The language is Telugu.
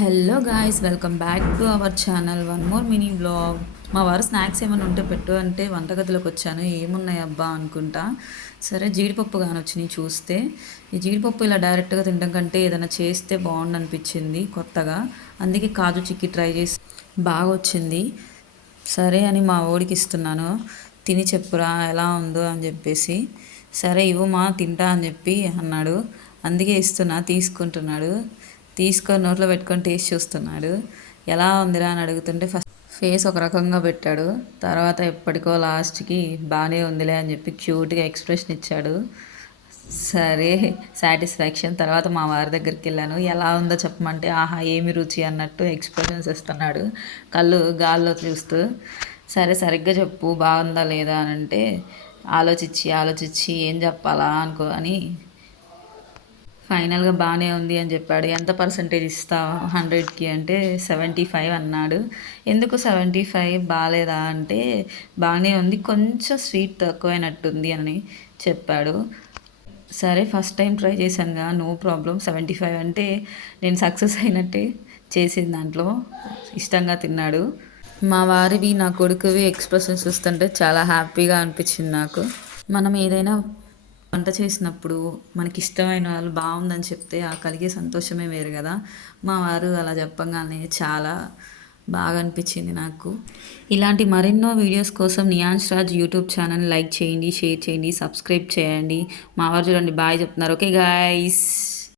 Hello guys, welcome back to our channel. One more mini blog. మా వారు స్నాక్స్ ఏమైనా ఉంటే పెట్టు అంటే వంటగదిలోకి వచ్చాను. ఏమున్నాయి అబ్బా అనుకుంటా. సరే జీడిపప్పు కానొచ్చినాయి చూస్తే. ఈ జీడిపప్పు ఇలా డైరెక్ట్గా తినడం కంటే ఏదైనా చేస్తే బాగుండు అనిపించింది కొత్తగా. అందుకే కాజు చిక్కీ ట్రై చేసి బాగా వచ్చింది. సరే అని మా ఓడికి ఇస్తున్నాను. తిని చెప్పురా ఎలా ఉందో అని చెప్పేసి. సరే ఇవ్వు మా తింటా అని చెప్పి అన్నాడు. అందుకే ఇస్తున్నా, తీసుకుంటున్నాడు. తీసుకొని నోట్లో పెట్టుకొని టేస్ట్ చూస్తున్నాడు. ఎలా ఉందిరా అని అడుగుతుంటే ఫస్ట్ ఫేస్ ఒక రకంగా పెట్టాడు. తర్వాత ఎప్పటికో లాస్ట్కి బాగానే ఉందిలే అని చెప్పి క్యూట్గా ఎక్స్ప్రెషన్ ఇచ్చాడు. సరే సాటిస్ఫాక్షన్. తర్వాత మా వారి దగ్గరికి వెళ్ళాను. ఎలా ఉందో చెప్పమంటే ఆహా ఏమి రుచి అన్నట్టు ఎక్స్ప్రెషన్స్ ఇస్తున్నాడు, కళ్ళు గాల్లో చూస్తూ. సరే సరిగ్గా చెప్పు బాగుందా లేదా అని అంటే ఆలోచించి ఆలోచించి ఏం చెప్పాలా అనుకో అని ఫైనల్గా బాగానే ఉంది అని చెప్పాడు. ఎంత పర్సంటేజ్ ఇస్తావు 100కి అంటే 75 అన్నాడు. ఎందుకు 75 బాగాలేదా అంటే బాగానే ఉంది, కొంచెం స్వీట్ తక్కువైనట్టుంది అని చెప్పాడు. సరే ఫస్ట్ టైం ట్రై చేశానుగా, నో ప్రాబ్లం. 75 అంటే నేను సక్సెస్ అయినట్టే. చేసిన దాంట్లో ఇష్టంగా తిన్నాడు. మా వారివి నా కొడుకువి ఎక్స్ప్రెషన్స్ చూస్తుంటే చాలా హ్యాపీగా అనిపించింది నాకు. మనం ఏదైనా వంట చేసినప్పుడు మనకి ఇష్టమైన వాళ్ళు బాగుందని చెప్తే ఆ కలిగే సంతోషమే వేరు కదా. మా వారు అలా చెప్పంగానే చాలా బాగా అనిపించింది నాకు. ఇలాంటి మరెన్నో వీడియోస్ కోసం నియాన్స్ రాజ్ యూట్యూబ్ ఛానల్ లైక్ చేయండి, షేర్ చేయండి, సబ్స్క్రైబ్ చేయండి. మా వారు చూడండి బాయ్ చెప్తున్నారు. Okay guys.